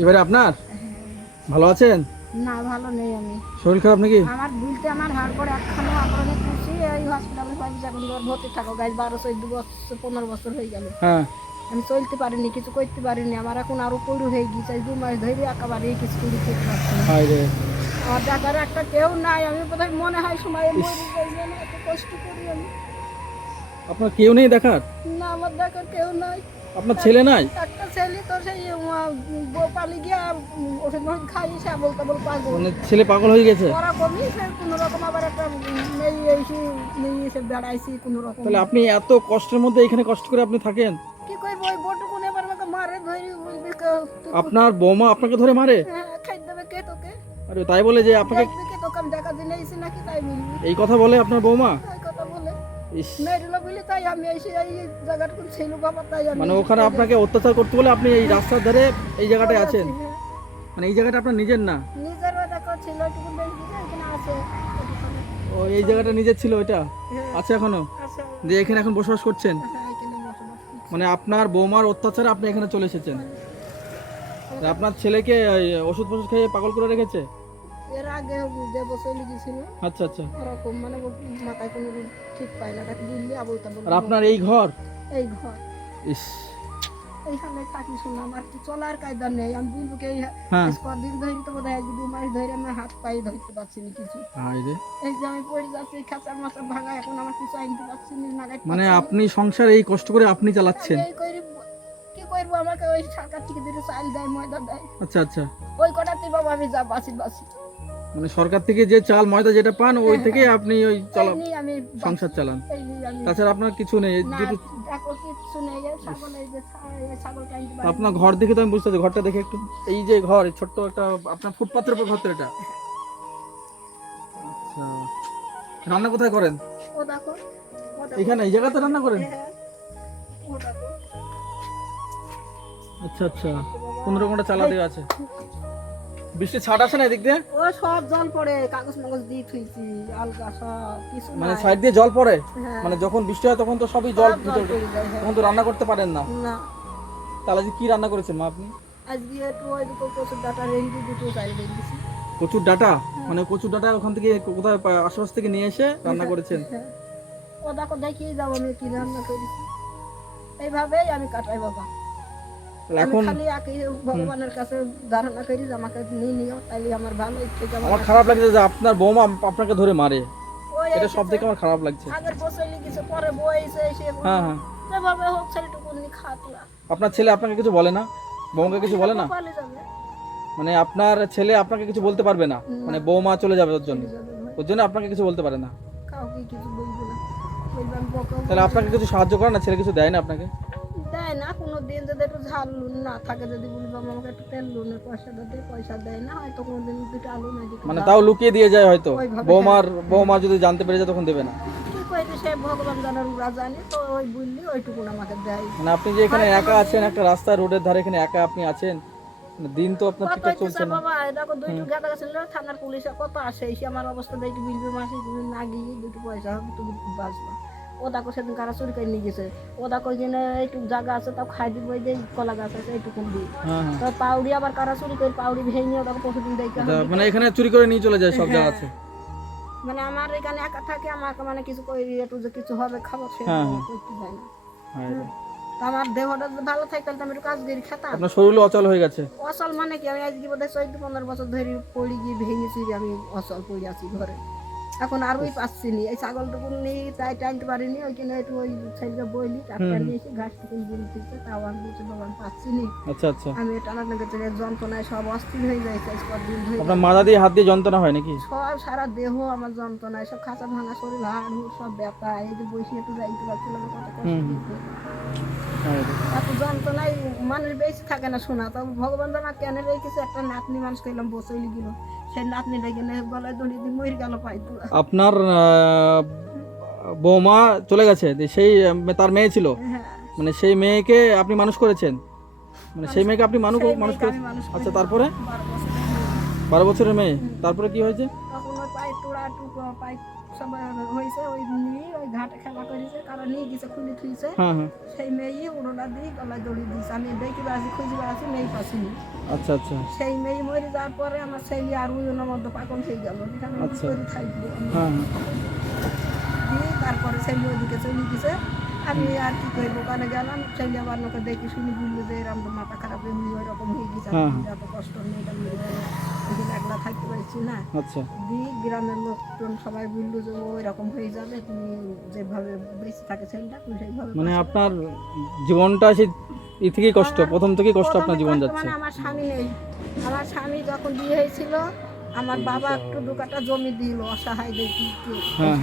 এবারে আপনার ভালো আছেন? না, ভালো নেই আমি। শরীর খারাপ নাকি? আমার বুঝতে আমার হাড় করে একখানে আক্রমণে খুশি এই হসপিটালে পাইছি এখন ভর্তি থাকো গাছ 12-14 বছর 15 বছর হয়ে গেল। হ্যাঁ, আমি চলতে পারিনি, কিছু করতে পারিনি। আমার এখন আরো পড়ু হয়ে গেছে 2 মাস ধরে একেবারে কিছু করে খেতে পারছি না। হায় রে। আমার দেখার একটা কেউ নাই। আমি বোধহয় মনে হয় সময় মরে যাই না, এত কষ্ট করি আমি। আপনার কেউ নেই দেখার? না, আমার দেখার কেউ নাই। আপনার ছেলে নাই? একটা ছেলে তো সেই বউ পালি গিয়া ওষুধ মষুধ খাই সে বল পাগল। মানে ছেলে পাগল হয়ে গেছে? ওরা কমই সে কোনো রকম আবার একটা মেয়ে এসে নিয়ে এসে বেড়াইছি কোনো রকম। তাহলে আপনি এত কষ্টের মধ্যে এখানে কষ্ট করে আপনি থাকেন? কি করবো ওই বটুকুন এবার আমাকে মারে ধরে বলবি আপনার বৌমা আপনাকে ধরে মারে? খাই দেবে কে তোকে? আরে তাই বলে যে আপনাকে দেখবি কে তোকে আমি দেখা দিনে এসে নাকি তাই বলবি? এই কথা বলে আপনার বৌমা? ওই কথা বলে ইস, মেয়েগুলো বলি তাই আমি এসে এই জায়গাটা কোন ছিল বাবা তাই আমি মানে ওখানে আপনাকে অত্যাচার করতে বলে আপনি এই রাস্তার ধারে এই জায়গাটায় আছেন? হ্যাঁ। মানে এই জায়গাটা আপনার নিজের না? নিজের ওই দেখো ছিল ওইটুকু দেখবি না এখানে আছে ওইখানে। ও, এই জায়গাটা নিজের ছিল এটা? হ্যাঁ, আছে এখনো? আছে। যে এখানে এখন বসবাস করছেন? হ্যাঁ, এখানে বসবাস করছি। মানে আপনার বৌমার অত্যাচারে আপনি এখানে চলে এসেছেন? আর আপনার ছেলেকে ওই ওষুধ ফষুধ খেয়ে পাগল করে রেখেছে? এর আগে যে বছর লিখেছিল আচ্ছা আচ্ছা। ওরকম মানে ওর মাথায় কোনো ঠিক পায় না, তাকে দিল্লি আবল তাবল। আর আপনার এই ঘর? এই ঘর ইস, এইখানে থাকি শোনা আমার কি চলার কায়দা নেই। আমি বলবো কি হ্যাঁ। কদিন ধরে তো বোধ হয় 2 মাস ধরে আমি হাত পায়ে ধরতে পারছি না কিছু। হায় রে। এই যে আমি পড়ে যাচ্ছি খাঁচা মাথা ভাঙা, এখন আমার কিছু আনতে পারছি না, নাগাইতে মানে পারছি না। আপনি সংসার এই কষ্ট করে আপনি চালাচ্ছেন? আমি এই করি, কি করবো? আমাকে ওই সরকার থেকে দুটো চাল দেয়, ময়দা দেয়, আচ্ছা আচ্ছা। ওই কটাতে বাবা আমি যা বাঁচি। মানে সরকার থেকে যে চাল ময়দা যেটা পান ওই থেকে আপনি ওই এই নিয়ে আমি সংসার চালান? এই নিয়ে আমি তাছাড়া আপনার কিছু নেই? না যেহেতু দেখো কিছু নেই। এই ছাগল, এই যে ছাগলটা আনতে পারি। আপনার ঘর দেখে তো আমি বুঝতে পারছি, ঘরটা দেখে একটু। এই যে ঘর, এই ছোট্ট একটা আপনার ফুটপাতের উপর ঘর তো এটা? আচ্ছা, রান্না কোথায় করেন? ও দেখো, ও দেখো। এখানে এই জায়গাতে রান্না করেন? হ্যাঁ, ও দেখো। আচ্ছা আচ্ছা, 15 ঘন্টা চালা দেওয়া আছে। বৃষ্টি ছাট আসে না এদিক দিয়ে? ও সব জল পড়ে, কাগজ মাগজ দিয়ে থুইছি, আলগা সব কিছু মানে নাই। সাইড দিয়ে জল পড়ে? হ্যাঁ। মানে যখন বৃষ্টি হয় তখন তো সবই জল সব ভিতরে, পড়ে যায়, হ্যাঁ। তখন তো রান্না করতে পারেন না। না, তাহলে যে কি রান্না করেছেন মা আপনি? আজকে একটু ওই দুটো কচুর ডাটা রেঞ্জি দুটো চাল রেঞ্জিছি। কচুর ডাটা? মানে কচুর ডাটা ওখান থেকে কোথায় আশেপাশ থেকে নিয়ে এসে রান্না করেছেন? হ্যাঁ। ও দেখো দেখিয়ে যাবো আমি কি রান্না করেছি। এইভাবেই আমি কাটাই বাবা। তাহলে আমি এখন খালি একই ভগবানের কাছে ধারণা করি যে আমাকে নিয়ে নিও, তাইলে আমার ভালো ইচ্ছে যেমন আমার খারাপ লাগছে যে আপনার বৌমা আপনাকে ধরে মারে। ওই এটা সব থেকে আমার খারাপ লাগছে। আগের বছর লিখেছে, পরে বইছে এসে হ্যাঁ হ্যাঁ। যেভাবে হোক ছেলেটুকু নিয়ে খাতলা আপনার ছেলে আপনাকে কিছু বলে না? বৌমাকে কিছু বলে না? পালে যাবে, মানে আপনার ছেলে আপনাকে কিছু বলতে পারবে না? মানে বৌমা চলে যাবে ওর জন্য, ওর জন্য আপনাকে কিছু বলতে পারে না? কাউকে কিছু বলবো না, বললাম বকাবো তাহলে আপনাকে কিছু সাহায্য করে না? ছেলে কিছু দেয় না আপনাকে? দেয় না। কোনো দিন যদি একটু ঝাল লুন না থাকে, যদি বলবাম আমাকে একটু তেল লুনের পয়সা দিতে, পয়সা দেয় না। হয়তো কোনোদিন 2টা আলু না দিতে, মানে তাও লুকিয়ে দিয়ে যায় হয়তো? ওইভাবে, বৌমা যদি জানতে পেরে যায় তখন দেবে না? কি কইতে সে ভগবান জানার, ওরা জানে তো, ওই বললি ওইটুকুন আমাকে দেয়। মানে আপনি যে এখানে একা আছেন, একটা রাস্তায় রোডের ধারে এখানে একা আপনি আছেন, মানে দিন তো আপনার কত ঠিকঠাক চলছে হইতেছে না। বাবা, দেখো 2টো গাদা গেছিল থানার পুলিশে কত আসে, এসে আমার অবস্থা দেখি বিলবি মাসে তুমি না গিয়ে 2টো পয়সা হবে তুমি বাঁচবা। ও দেখো সেদিন কারা চুরি করে নিয়ে গেছে। ও দেখো ওইখানে এইটুকু জায়গা আছে, তাও খাই দিব, ওই যে কলা গাছ আছে এইটুকুন দিয়ে। হ্যাঁ হ্যাঁ। তো পাউড়ি আবার কারা চুরি করে, পাউড়ি ভেঙে ওটাকে প্রতিদিন দেখতে আচ্ছা, হবে। মানে এখানে চুরি করে নিয়ে চলে যায় সব জায়গা আছে? মানে আমার এখানে একা থাকে, আমাকে মানে কিছু করি একটু যে কিছু হবে খাবার সে হ্যাঁ, হ্যাঁ। করতে যায় না। হ্যাঁ রে। তো আমার দেহটা যদি ভালো থাকে তাহলে তো আমি একটু কাজ করি খেতাম। আপনার শরীর অচল হয়ে গেছে? অচল মানে কি, আমি আজকে বোধহয় 14-15 বছর ধরে পড়ি গিয়ে ভেঙেছি, আমি অচল পড়ে আছি ঘরে। এখন আরোই পাচ্ছি নি, এই ছাগলটুকু নিয়ে তাই টানতে পারিনি। ওইখানে একটু ওই ছেলেকে বইলি ট্রাক্টর নিয়ে এসে ঘাস টুকুন দিয়ে দিচ্ছে, তাও আমি বলছি বাবা আমি পাচ্ছি নি। আচ্ছা আচ্ছা। আমি টানা চলে যন্ত্রণায় সব অস্থির হয়ে যাচ্ছে, কদিন ধরে আপনার মাজা দিয়ে হাত দিয়ে যন্ত্রণা হয় নাকি? সব সারা দেহ আমার যন্ত্রণায়, সব খাঁচা ভাঙা শরীর, হাড় হুড় সব ব্যথা। এই যে বসে একটু যাইতে পারছিলাম, কত কষ্ট দিচ্ছে। হ্যাঁ রে। এত যন্ত্রণায় মানুষ বেশি থাকে না শোনা। তবে ভগবান জানা কেন রেখেছে, একটা নাতনি মানুষ করলাম বসে গেল, সেই নাতনিটা গেলে গলায় দড়ি দিয়ে মরে গেল পাইতো। আপনার বৌমা চলে গেছে, সেই তার মেয়ে ছিল, হ্যাঁ, মানে সেই মেয়েকে আপনি মানুষ করেছেন? মানে সেই মেয়েকে আপনি মানুষ সেই মানুষ মেয়েকে করে আমি মানুষ করেছি। আচ্ছা তারপরে 12 বছরের 12 বছরের মেয়ে তারপরে কি হয়েছে? তখন ওই পায়ে টোড়া টুকো পায়ে সব হয়েছে, ওই নিয়ে ওই ঘাটে খেলা করেছে, কারণ নিয়ে গেছে খুলে থুইছে। হ্যাঁ হ্যাঁ সেই মেয়ে উড়োলা দিয়ে গলায় দড়ি দিয়েছে, আমি দেখি বেড়াচ্ছি খুঁজে বেড়াচ্ছি, মেয়ে পাচ্ছিনি। আচ্ছা আচ্ছা সেই মেয়ে মরে যাওয়ার পরে আমার ছেলে আর ওই ওনার মধ্যে পাগল হয়ে গেল, এখানে আচ্ছা। করে থাকবো আমি। হ্যাঁ হ্যাঁ দিয়ে তারপরে ছেলে ওদিকে চলে গেছে, আমি আর কি করবো, ওখানে গেলাম, ছেলে আবার লোকে দেখি শুনি বললো যে এরকম তো মাথা খারাপ এমনি ওইরকম হয়ে গেছে, হ্যাঁ। এত কষ্ট মেয়েটা মরে গেল, এখানে একলা থাকতে পারছি না। আচ্ছা দিয়ে গ্রামের লোকজন সবাই বললো যে ও এরকম হয়ে যাবে, তুমি যেভাবে বেঁচে থাকে ছেলেটা তুমি সেইভাবে মানে বাঁচো। আপনার জীবনটা সেই ই থেকেই কষ্ট, প্রথম থেকেই কষ্ট আপনার প্রথমে জীবন কষ্ট যাচ্ছে। মানে আমার স্বামী নেই, আমার স্বামী যখন বিয়ে হয়েছিল আমার বাবা একটু দু কাটা জমি দিল অসহায় দেখি হ্যাঁ।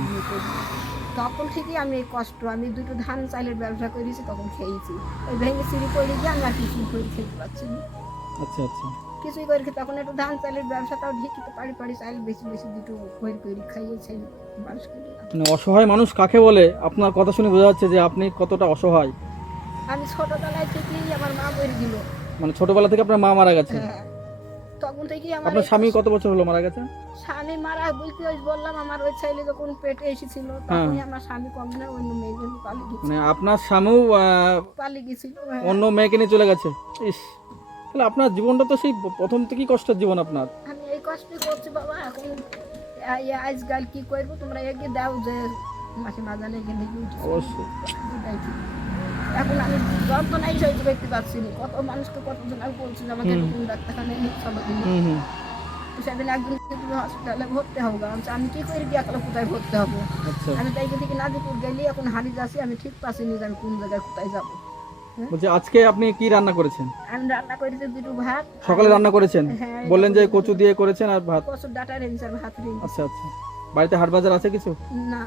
তখন থেকেই আমি এই কষ্ট, আমি দুটো ধান চালের ব্যবসা করেছি, তখন খেয়েছি, ওই ভেঙে সিঁড়ি করে গিয়ে আমি আর কিছুই করে খেতে পারছি না, আচ্ছা আচ্ছা কিছুই করে খেতে, তখন একটু ধান চালের ব্যবসাটাও ঢেকিতে পারি পারি চাল বেশি বেশি দুটো করে করে খাইয়েছে মানুষ করে। মানে অসহায় মানুষ কাকে বলে আপনার কথা শুনে বোঝা যাচ্ছে যে আপনি কতটা অসহায়। আমি ছোটবেলায় থেকেই আমার মা বই দিল, মানে ছোটবেলা থেকে আপনার মা মারা গেছে। হ্যাঁ, তখন থেকেই আমার আপনার এই স্বামী কত বছর হলো মারা গেছে? স্বামী মারা বলতে ওই বললাম আমার ওই ছেলে যখন পেটে এসেছিল তখনই আমার স্বামী কম না অন্য মেয়ে জন্য পালিয়ে গেছিল, মানে আপনার স্বামীও পালিয়ে গেছিল, হ্যাঁ। অন্য মেয়েকে নিয়ে চলে গেছে। ইস, তাহলে আপনার জীবনটা তো সেই প্রথম থেকেই কষ্টের জীবন আপনার। আমি এই কষ্ট করছি বাবা, এখন আজকাল কি করবো, তোমরা এগিয়ে দাও যে মাসে না জানে এগিয়ে দেখি অবশ্যই। এখন আমি যন্ত্রণাই সহ্য করতে পারছি না, কত মানুষকে কতজন আমি বলছি যে আমাকে এরকম ডাক্তারখানায় নিয়ে চলো দিন, হুম হুম সেদিন একদিন তুমি হসপিটালে ভর্তি হবো, আমি কি করে গিয়ে একলা কোথায় ভর্তি হবো, আচ্ছা আমি তাই থেকে নাজিপুর গেলি, এখন হারিয়ে যাচ্ছি, আমি ঠিক পাচ্ছি না যে আমি কোন জায়গায় কোথায় যাবো। বলছি আজকে আপনি কি রান্না করেছেন? আমি রান্না করেছি দুটো ভাত, সকালে রান্না করেছেন, হ্যাঁ, বললেন যে কচু দিয়ে করেছেন আর ভাত। কচুর ডাটা রেঞ্জ আর ভাত রেঞ্জ। আচ্ছা আচ্ছা, বাড়িতে হাট বাজার আছে কিছু? না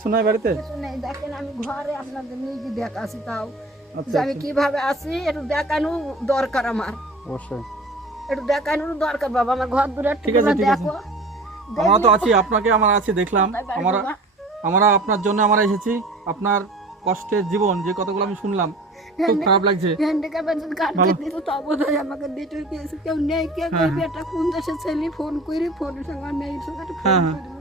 শোনায় বাড়িতে? কিছু নেই, দেখেন আমি ঘরে আপনাদের নিয়ে গিয়ে দেখাচ্ছি, তাও আচ্ছা যে আমি কিভাবে আছি একটু দেখানো দরকার, আমার অবশ্যই। একটু দেখানোর দরকার বাবা, আমার ঘর দূরে ঠিক আছে, ঠিক আছে। দেখো। আমরা তো আছি, আপনাকে আমরা আছি দেখলাম, আমরা আমরা আপনার জন্য আমরা এসেছি। আপনার কষ্টের জীবন যে কতগুলো আমি শুনলাম, খুব খারাপ লাগছে। হ্যান্ডিক্যাপের যদি কার্ড ভালো। দিত তা বোধহয় আমাকে দিতে গিয়েছে, কেউ নেই, কে হ্যাঁ, করবি একটা কোন দেশে ছেলে ফোন করি, ফোনের সঙ্গে নেই, সঙ্গে একটা ফোন হ্যাঁ, হ্যাঁ। করি।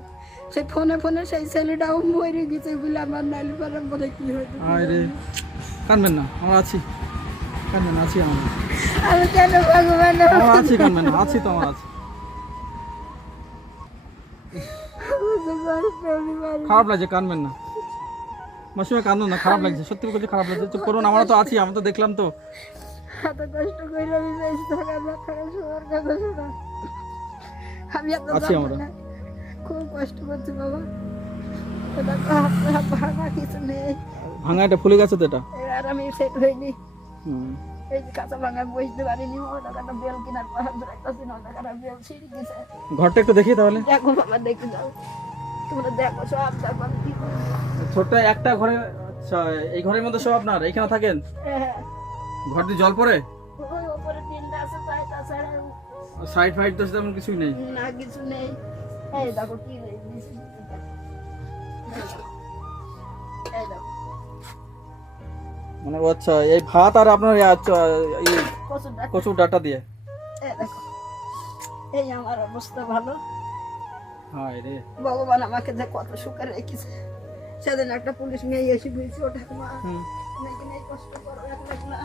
সেই ফোনে ফোনে সেই ছেলেটাও মরে গেছে বলে আমার নাইলে পরে বোধহয় কি হয়েছে, আরে কানবেন না, আমরা আছি, কানবেন না, আছি আমরা, আমি কেন ভগবান আমরা আছি, কানবেন না, আছি তো, আমরা আছি। খারাপ লাগছে, কানবেন না মাসিমা, কান্দুন না, খারাপ লাগছে, সত্যি বলছি খারাপ লাগছে, চুপ করুন, আমরা তো আছি, আমরা তো দেখলাম তো। এত কষ্ট করে আমি বেঁচে থাকা না থাকা সবার কথা শোনা, আমি এত আছি আমরা। যন্ত্রণা, খুব কষ্ট করছি বাবা, এটা তো হাত ভাঙা কিছু নেই, ভাঙা এটা ফুলে গেছে তো এটা। আর আমি সেট হইনি, হুম। এই যে কাঁচা ভাঙা বসতে পারিনি, ও টাকাটা বেল কেনার পর একটা ছিল, টাকাটা বেল ছিঁড়ে গেছে। ঘরটা একটু দেখি তাহলে। দেখো বাবা, দেখে যাও, তোমরা দেখো সব দেখো আমি কি করি। ছোট্ট একটা ঘরে, আচ্ছা এই ঘরের মধ্যে সব আপনার এইখানে থাকেন? হ্যাঁ, ঘর দিয়ে জল পড়ে? ওই ওপরে তিনটা আছে, তাই তাছাড়া সাইড ফাইড তো তেমন কিছুই নেই। না কিছু নেই। এই দেখো কি দিয়েছি, এই দেখো মানে ও আচ্ছা, এই ভাত আর আপনার এই কচুর ডাঁটা, কচুর ডাঁটা দিয়ে। এই দেখো, এই আমার অবস্থা ভালো, হায় রে। ভগবান আমাকে যে কত সুখে রেখেছে। সেদিন একটা পুলিশ মেয়ে এসে বলছে, ওটা মা হুম। মেয়েকে নিয়ে কষ্ট করো, একলা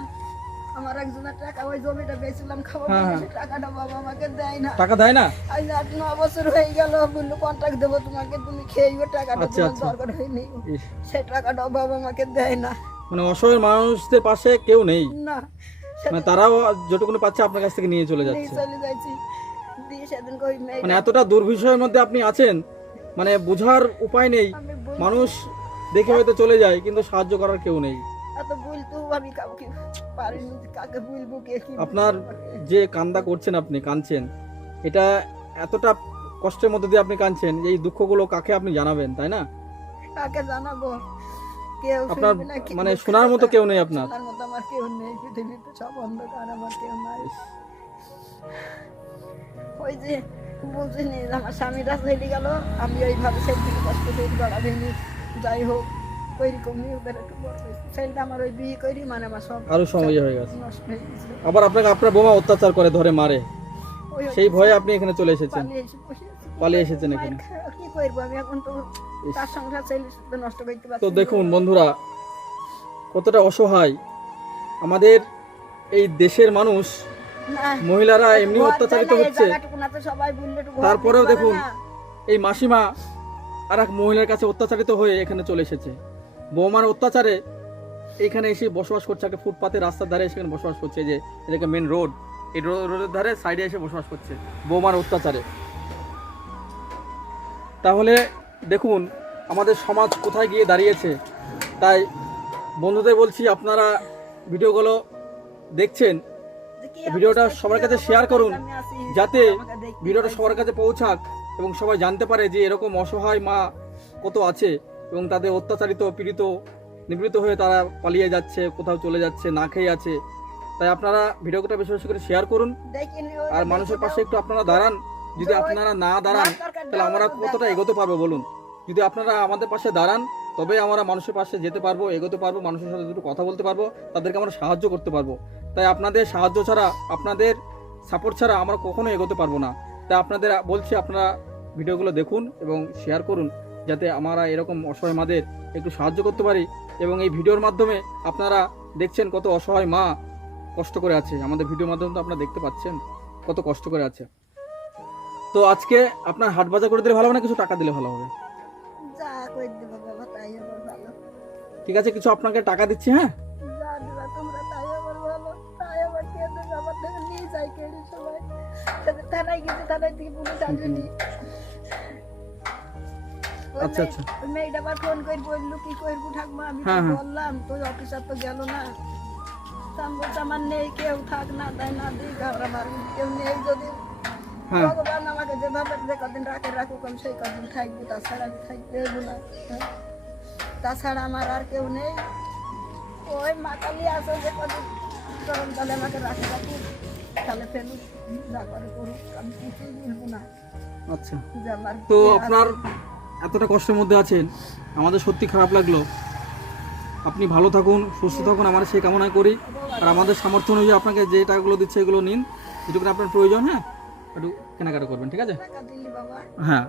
আমার একজনের টাকা ওই জমিটা বেচলাম খাবো, হ্যাঁ, হ্যাঁ। সেই টাকাটা বাবা আমাকে দেয় না, টাকা দেয় না? আজ 8-9 বছর হয়ে গেল, বললো কন্ট্রাক্ট দেবো তোমাকে, তুমি খেয়েও টাকাটা, আচ্ছা, তোমার আচ্ছা। দরকার হয়নি, ইস, সেই টাকাটাও বাবা আমাকে দেয় না। মানে অসহায় মানুষদের পাশে কেউ নেই, না মানে তারাও যেটুকুনি পাচ্ছে আপনার কাছ থেকে নিয়ে চলে নিয়ে যাচ্ছে। চলে যাচ্ছি, দিয়ে সেদিন কই মেয়ে, মানে এতটা দুর্বিষয়ের মধ্যে আপনি আছেন, মানে বোঝার উপায় নেই। আমি মানুষ দেখে হয়তো চলে যায়, কিন্তু সাহায্য করার কেউ নেই। এত বলতেও আমি কাউকে পারিনি, কাকে বলবো, কে কি আপনার যে কান্দা করছেন, আপনি কাঁদছেন, এটা এতটা কষ্টের মধ্যে দিয়ে আপনি কাঁদছেন, এই দুঃখগুলো কাকে আপনি জানাবেন, তাই না? কাকে জানাবো, কেউ আপনার শুনবে না, কি মানে বলবে শোনার মতো না। কেউ নেই আপনার। শোনার মতো আমার কেউ নেই, পৃথিবীতে সব অন্ধকার, আমার কেউ নাই। ওই যে বলছিনি আমার স্বামীরা চলে গেল, আমি ওইভাবে সেই দিকে কষ্ট পেয়ে গলা ভেঙে, যাই হোক করি কমি ওদের একটু বড় হয়েছে ছেলেটা আমার ওই বিয়ে করি মানে আমার সব আরো সময় হয়ে গেছে। নষ্ট হয়ে গেছে আবার আপনাকে আপনার বোমা অত্যাচার করে ধরে মারে, ওই সেই ভয়ে আপনি এখানে চলে এসেছেন, পালিয়ে এসে বসে আছি। পালিয়ে এসেছেন এখানে। কি করবো আমি এখন তো তার সংসার ছেলে সাথে নষ্ট করতে পারছি তো না। দেখুন বন্ধুরা কতটা অসহায় আমাদের এই দেশের মানুষ, না, মহিলারা এমনি ঘর অত্যাচারিত দেয় না, এই হচ্ছে, জায়গাটুকুনাতে সবাই বললে একটু ঘর তারপরেও দিতে পারে দেখুন না। এই মাসিমা আর এক মহিলার কাছে অত্যাচারিত হয়ে এখানে চলে এসেছে। বৌমার অত্যাচারে এখানে এসে বসবাস করছে, একটা ফুটপাতে রাস্তার ধারে এসে এখানে বসবাস করছে, যে এটাকে মেন রোড, এই রোডের ধারে সাইডে এসে বসবাস করছে বৌমার অত্যাচারে। তাহলে দেখুন আমাদের সমাজ কোথায় গিয়ে দাঁড়িয়েছে। তাই বন্ধুদের বলছি, আপনারা ভিডিওগুলো দেখছেন, যে কি ভিডিওটা অবস্থা, সবার কি কাছে অবস্থা, শেয়ার করুন, আমি আছি, যাতে আমাকে দেখতে ভিডিওটা পাই। সবার কাছে পৌঁছাক এবং সবাই জানতে পারে যে এরকম অসহায় মা কত আছে এবং তাদের অত্যাচারিত, পীড়িত, নিপীড়িত হয়ে তারা পালিয়ে যাচ্ছে, কোথাও চলে যাচ্ছে, না খেয়ে আছে। তাই আপনারা ভিডিওটা বেশি বেশি করে শেয়ার করুন দেখিনি, ওই আর দেখি মানুষের পাশে দাও। একটু আপনারা দাঁড়ান। যদি আপনারা না দাঁড়ান তাহলে আমরা কতটা এগোতে পারবো বলুন? যদি আপনারা আমাদের পাশে দাঁড়ান তবে আমরা মানুষের পাশে যেতে পারবো, এগোতে পারবো, মানুষের সাথে দুটো কথা বলতে পারবো, তাদেরকে আমরা সাহায্য করতে পারবো। তাই আপনাদের সাহায্য ছাড়া, আপনাদের সাপোর্ট ছাড়া আমরা কখনো এগোতে পারবো না। তাই আপনাদের বলছি, আপনারা ভিডিওগুলো দেখুন এবং শেয়ার করুন, যাতে আমরা এরকম অসহায় মাদের একটু সাহায্য করতে পারি। এবং এই ভিডিওর মাধ্যমে আপনারা দেখছেন কত অসহায় মা কষ্ট করে আছে, আমাদের ভিডিওর মাধ্যমে তো আপনারা দেখতে পাচ্ছেন কত কষ্ট করে আছে। তো আজকে আপনার হাট বাজার করে দিলে ভালো হবে না কিছু টাকা দিলে ভালো হবে? যা কই দেবো বাবা তাই আমার ভালো, ঠিক আছে, কিছু আপনাকে টাকা দিচ্ছি। হ্যাঁ, যা দিবা তোমরা তাই আমার ভালো, তাই আমার কে দেবে, আমার থেকে নিয়ে যাই কেড়ে সবাই। তাদের থানায় গেছে, থানায় থেকে পুলিশ আসেনি। ওই আচ্ছা, আচ্ছা। ওই মেয়েটা আবার ফোন করে বললো কি করবো ঠাকমা, আমি তো হ্যাঁ, হ্যাঁ। বললাম তো অফিসার তো গেল না, তা আমি বলছি আমার নেই, কেউ থাক না তাই না দিই, আমার কেউ নেই, যদি হ্যাঁ, ভগবান আমাকে যেভাবে যে কদিন রাখুক আমি সেই কদিন থাকবো, তাছাড়া আমি থাকতে দেবো না। হ্যাঁ। তাছাড়া আমার আর কেউ নেই, ওই মাতালি আছে যে কদিন গরম তাহলে আমাকে রাখুক, তাহলে ফেলুক, যা করে করুক, আমি কিছুই বলবো না। আচ্ছা। যে আমার তো কে আপনার আছে। এতটা কষ্টের মধ্যে আছেন, আমাদের সত্যি খারাপ লাগলো। আপনি ভালো থাকুন, সুস্থ থাকুন, আমরা সেই কামনাই করি। আর আমাদের সামর্থ্য অনুযায়ী আপনাকে যে টাকাগুলো দিচ্ছে এগুলো নিন, যেটুকু আপনার প্রয়োজন। হ্যাঁ, একটু কেনাকাটা করবেন, ঠিক আছে? টাকা দিলি বাবা, হ্যাঁ,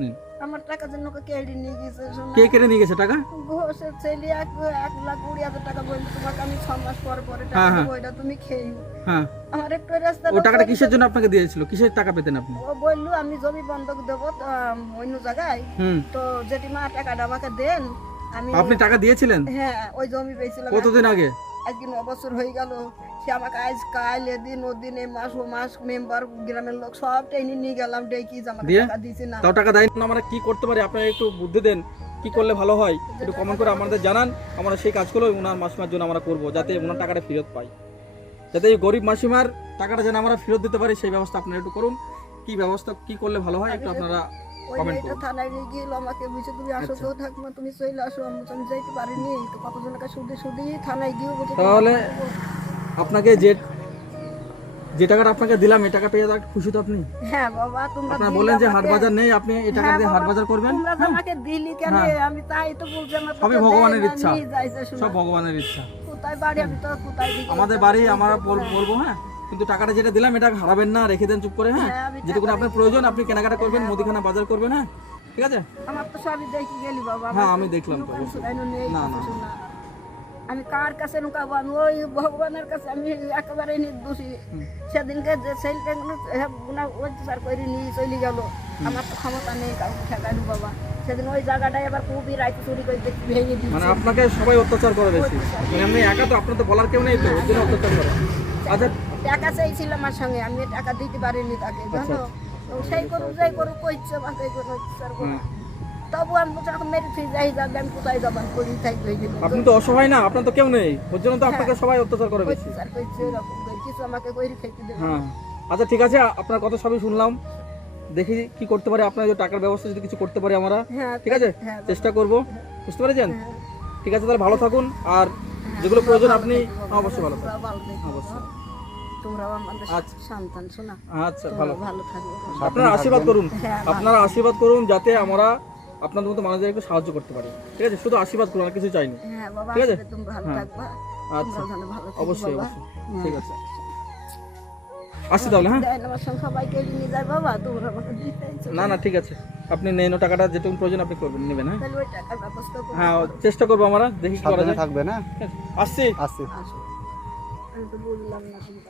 নিন। আমার টাকা জন্য কেড়ে নিয়ে গেছে, শোনা কে কেটে নিয়ে গেছে টাকা? ঘোষের ছেলে 1,20,000 টাকা বললো তোমাকে আমি 6 মাস পর পরে টাকা হ্যাঁ, হ্যাঁ। দেবো, ওইটা তুমি খেয়েও। হ্যাঁ, আমার একটু রাস্তা ও টাকাটা কিসের জন্য আপনাকে দিয়েছিল? কিসের টাকা পেতেন আপনি? ও বললো আমি জমি বন্ধক দেবো তো, অন্য জায়গায়, হুম, তো জেঠিমা টাকাটা আমাকে দেন। আমি আপনি টাকা দিয়েছিলেন হ্যাঁ ওই জমি পেয়েছিলাম, কতদিন আগে? আজকে 9 বছর হয়ে গেল। সে আমাকে আজ কাল এদিন ওদিন এই মাস ও মাস মেম্বার গ্রামের লোক সব টেনে নিয়ে গেলাম, ডেকে আমাকে দিয়ে? টাকা দিয়েছি না। তাও টাকা দেয় না। আমরা কি করতে পারি আপনারা একটু বুদ্ধি দেন, কি করলে ভালো হয় একটু কমেন্ট করে আমাদের জানান। আমরা সেই কাজগুলো ওনার মাসিমার জন্য আমরা করব, যাতে ওনার টাকাটা ফেরত পাই, যাতে এই গরিব মাসিমার টাকাটা যেন আমরা ফেরত দিতে পারি, সেই ব্যবস্থা আপনারা একটু করুন। কি ব্যবস্থা কি করলে ভালো হয় একটু আপনারা ওই কমেন্ট মেয়েটা করুন। থানায় নিয়ে গেল, আমাকে বলছে তুমি আসো, আচ্ছা। তো থাকমা তুমি চলে আসো, আমি তো আমি যাইতে পারিনি, তো কতজনকে শুধু থানায় গিয়ে বলছে তাহলে আপনাকে যে টাকাটা আপনাকে দিলাম এই টাকা পেয়ে খুশি তো আপনি? হ্যাঁ বাবা তোমরা আপনারা দিলে বলেন যে আমাকে। হাট বাজার নেই, আপনি এই টাকা হ্যাঁ দিয়ে হাট বাবা, বাজার করবেন। তোমরা যে হ্যাঁ, আমাকে দিলি কেন, হ্যাঁ। আমি তাই তো বলছি, আমার সবই তো ভগবানের দেয় না, ইচ্ছা, নিয়ে যাইছে শোনা। সব ভগবানের ইচ্ছা। কোথায় বাড়ি আমি তো কোথায় দিকে আমাদের যাবো, বাড়ি কোথায় আমরা যাবো না। বলবো। হ্যাঁ, কিন্তু টাকাটা যেটা দিলাম এটা হারাবেন না, রেখে দেন চুপ করে। হ্যাঁ, হ্যাঁ, আমি যেটুকু টাকা আপনার রেখে প্রয়োজন দেবো। আপনি কেনাকাটা করবেন, হ্যাঁ, মুদিখানা বাজার করবেন। হ্যাঁ, ঠিক আছে। আমার তো সবই দেখি গেলি বাবা, হ্যাঁ, আমার আমি তো দেখলাম তো দোকান অবশ্যই। শুনাইনো নেই, না, কিছু না। না। আমি কার কাছে লুকাবো, আমি ওই ভগবানের কাছে আমি একেবারে নির্দোষী। হুম। সেদিনকে যে ছেলেটা অত্যাচার করে নিয়ে চলে গেল, আমার তো ক্ষমতা নেই কাউকে ঠেকানো বাবা। সেদিন ওই জায়গাটায় আবার খুবই রাইতে চুরি করে দেখতে ভেঙে মানে দিচ্ছে। আপনাকে সবাই অত্যাচার করে বেশি, মানে আপনি একা তো, আপনার তো বলার কেউ নেই তো, ওর জন্য অত্যাচার করে। আচ্ছা, টাকা চাইছিল আমার সঙ্গে, আমি টাকা দিতে পারিনি তাকে, জানো। তো সেই করুক যাই করুক কইছে আমাকে কোনো অত্যাচার করে। তবু আমি বলছি এখন মেরে ফিরে যাই যাবে, আমি কোথায় যাবো, আমি করি থাকবে এই জন্য। আপনি তো অসহায় না, আপনার তো কেউ নেই, ওর জন্য তো আপনাকে সবাই অত্যাচার করে বেশি। অত্যাচার করছে এরকম করে, কিছু আমাকে কইরে খেতে দেবে। হ্যাঁ, আচ্ছা ঠিক আছে, আপনার কথা সবই শুনলাম। দেখি কি করতে পারি, আপনার যে টাকার ব্যবস্থা যদি কিছু করতে পারি আমরা, হ্যাঁ, ঠিক আছে, হ্যাঁ, চেষ্টা করব। বুঝতে পেরেছেন? হ্যাঁ, ঠিক আছে, তাহলে ভালো থাকুন। আর যেগুলো প্রয়োজন আপনি অবশ্যই ভালো থাকুন। তোমরাও ভালো থেকো, অবশ্যই। তোমরাও আমাদের আচ্ছা। সন্তান শোনা, আচ্ছা, ভালো। ভালো থাকবে। আপনারা আশীর্বাদ করুন, হ্যাঁ, আপনারা আশীর্বাদ করুন যাতে আমরা আপনাদের মতো মানুষদের একটু সাহায্য করতে পারি, ঠিক আছে? শুধু আশীর্বাদ করুন, আর কিছু চাইনি। হ্যাঁ বাবা, ঠিক আছে? তুমি ভালো হ্যাঁ। থাকবা, আচ্ছা, তোমরা যেন ভালো থাকো অবশ্যই বাবা। অবশ্যই, ঠিক আছে, আসছি তাহলে। হ্যাঁ, দেয় না, আমার সঙ্গে সবাইকে নিয়ে যায় বাবা, তোমরা আমাকে দিতে চাইছো না না ঠিক আছে, আপনি নেন টাকাটা, যেটুকু প্রয়োজন আপনি করবেন, নেবেন। হ্যাঁ তাহলে ওই টাকার ব্যবস্থা করো। হ্যাঁ, চেষ্টা করবো আমরা, দেখি কি করা সাবধানে যায়। থাকবে না। আসছি। আসছি। আসো। আমি তো বললাম না তুমি